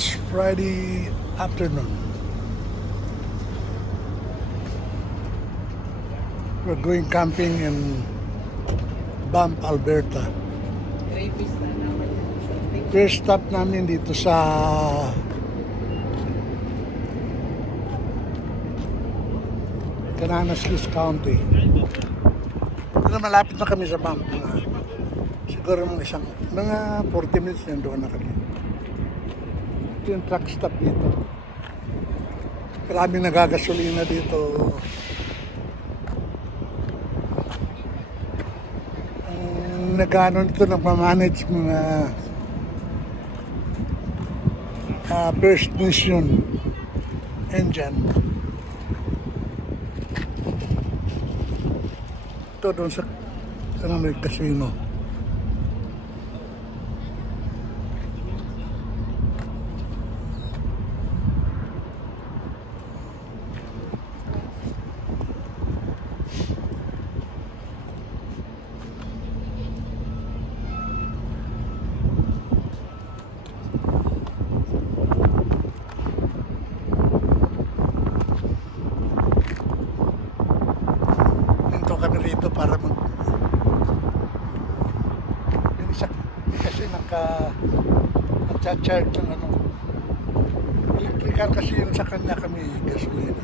It's Friday afternoon. We're going camping in Banff, Alberta. First stop namin dito sa Cananaskis County. Pero malapit na kami sa Banff. Siguro mga 40 minutes na doon na kami. Ito yung truck stop dito. Maraming nagagasolina dito. Ang nag-ano nito, nagmamanage mga First Nation Indian. Ito doon sa may casino. Kami rito para yung isa kasi nagcha-charge ng electrical kasi yun sa kanya kami gasolina.